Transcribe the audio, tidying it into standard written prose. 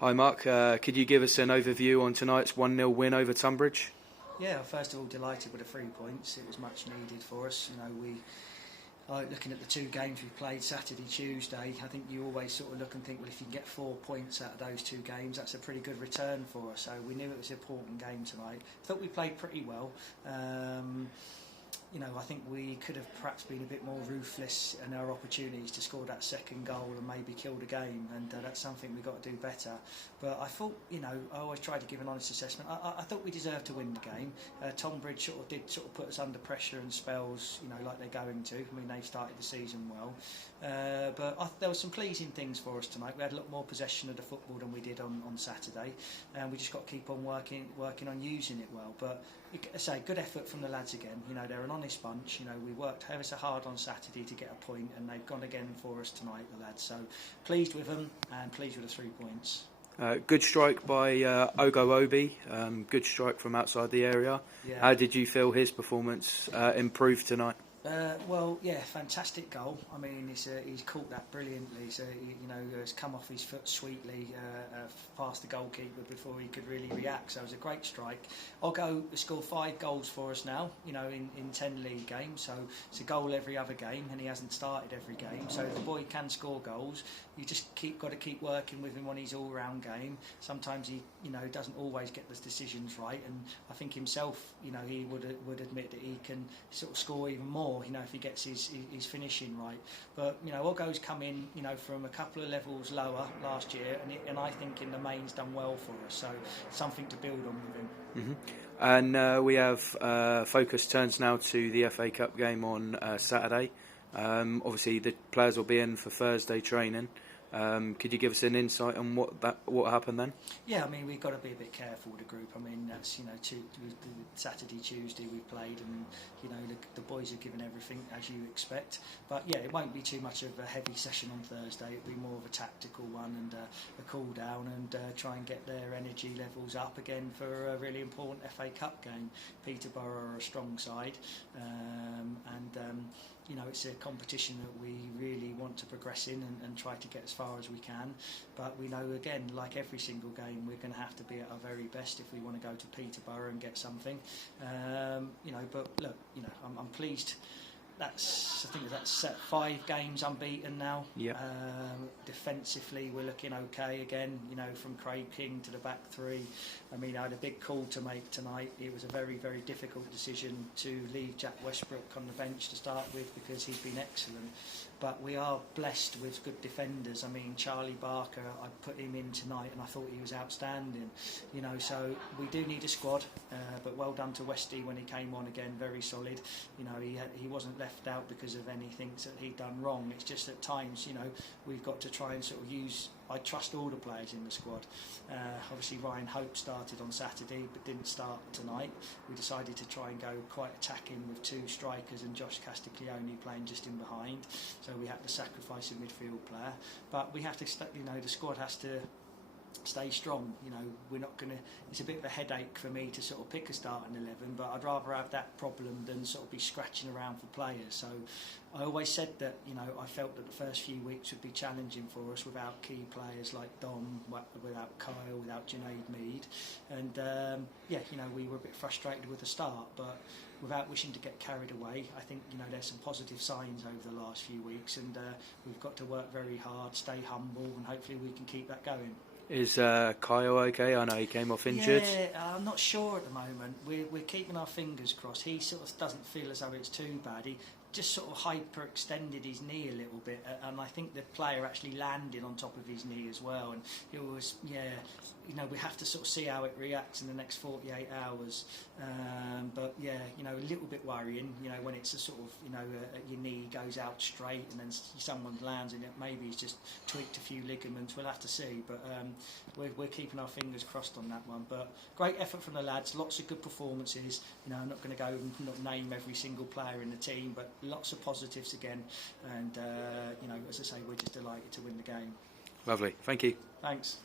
Hi Mark, could you give us an overview on tonight's 1-0 win over Tonbridge? Yeah, first of all, delighted with the 3 points. It was much needed for us. Looking at the 2 games we played Saturday, Tuesday, I think you always sort of look and think, well, if you can get 4 points out of those 2 games, that's a pretty good return for us. So we knew it was an important game tonight. Thought we played pretty well. I think we could have perhaps been a bit more ruthless in our opportunities to score that second goal and maybe kill the game, and that's something we've got to do better. But I thought, I always try to give an honest assessment. I thought we deserved to win the game. Tonbridge did put us under pressure in spells, like they're going to. I mean, they started the season well. But there were some pleasing things for us tonight. We had a lot more possession of the football than we did on Saturday, and we just got to keep on working on using it well. But I say, good effort from the lads again. They're an honest bunch. We worked ever so hard on Saturday to get a point, and they've gone again for us tonight, the lads. So pleased with them and pleased with the 3 points. Good strike by Ogo Obi. Good strike from outside the area. Yeah. How did you feel his performance improved tonight? Fantastic goal. I mean, he's caught that brilliantly. So has come off his foot sweetly past the goalkeeper before he could really react. So it was a great strike. Ogo scored 5 goals for us now. In 10 league games. So it's a goal every other game, and he hasn't started every game. So the boy can score goals. You just got to keep working with him on his all-round game. Sometimes he doesn't always get the decisions right, and I think himself he would admit that he can sort of score even more. If he gets his finishing right. But Ogo's come in from a couple of levels lower last year, and I think in the main's done well for us. So something to build on with him. Mm-hmm. And we have focus turns now to the FA Cup game on Saturday. Obviously, the players will be in for Thursday training. Could you give us an insight on what happened then? Yeah, I mean, we've got to be a bit careful with the group. I mean, that's Saturday, Tuesday we played, and the boys have given everything as you expect. But yeah, it won't be too much of a heavy session on Thursday. It'll be more of a tactical one and a cool down, and try and get their energy levels up again for a really important FA Cup game. Peterborough are a strong side, it's a competition that we really want to progress in and try to get as far as we can. But we know, again, like every single game, we're going to have to be at our very best if we want to go to Peterborough and get something. But look, I'm pleased. I think that's set 5 games unbeaten now. Yeah. Defensively, we're looking okay again. From Craig King to the back 3. I mean, I had a big call to make tonight. It was a very, very difficult decision to leave Jack Westbrook on the bench to start with because he's been excellent. But we are blessed with good defenders. I mean, Charlie Barker, I put him in tonight and I thought he was outstanding. So we do need a squad. But well done to Westy when he came on again, very solid. He wasn't left out because of anything that he'd done wrong. It's just at times, we've got to try and sort of use. I trust all the players in the squad. Obviously, Ryan Hope started on Saturday but didn't start tonight. We decided to try and go quite attacking with 2 strikers and Josh Castiglione playing just in behind. So we had to sacrifice a midfield player. But we have to, the squad has to stay strong. We're not going to. It's a bit of a headache for me to sort of pick a starting 11, but I'd rather have that problem than sort of be scratching around for players. So I always said that I felt that the first few weeks would be challenging for us without key players like Dom, without Kyle, without Junaid Mead, and we were a bit frustrated with the start, but without wishing to get carried away, I think there's some positive signs over the last few weeks, and we've got to work very hard, stay humble, and hopefully we can keep that going. Is Kyle okay? I know he came off injured. Yeah, I'm not sure at the moment. We're keeping our fingers crossed. He sort of doesn't feel as though it's too bad. He just sort of hyperextended his knee a little bit, and I think the player actually landed on top of his knee as well. And it was, we have to sort of see how it reacts in the next 48 hours. But yeah, a little bit worrying. When it's a sort of, your knee goes out straight and then someone lands in it. Maybe he's just tweaked a few ligaments. We'll have to see. But we're keeping our fingers crossed on that one. But great effort from the lads. Lots of good performances. I'm not going to go and not name every single player in the team, but lots of positives again. And as I say, we're just delighted to win the game. Lovely. Thank you. Thanks.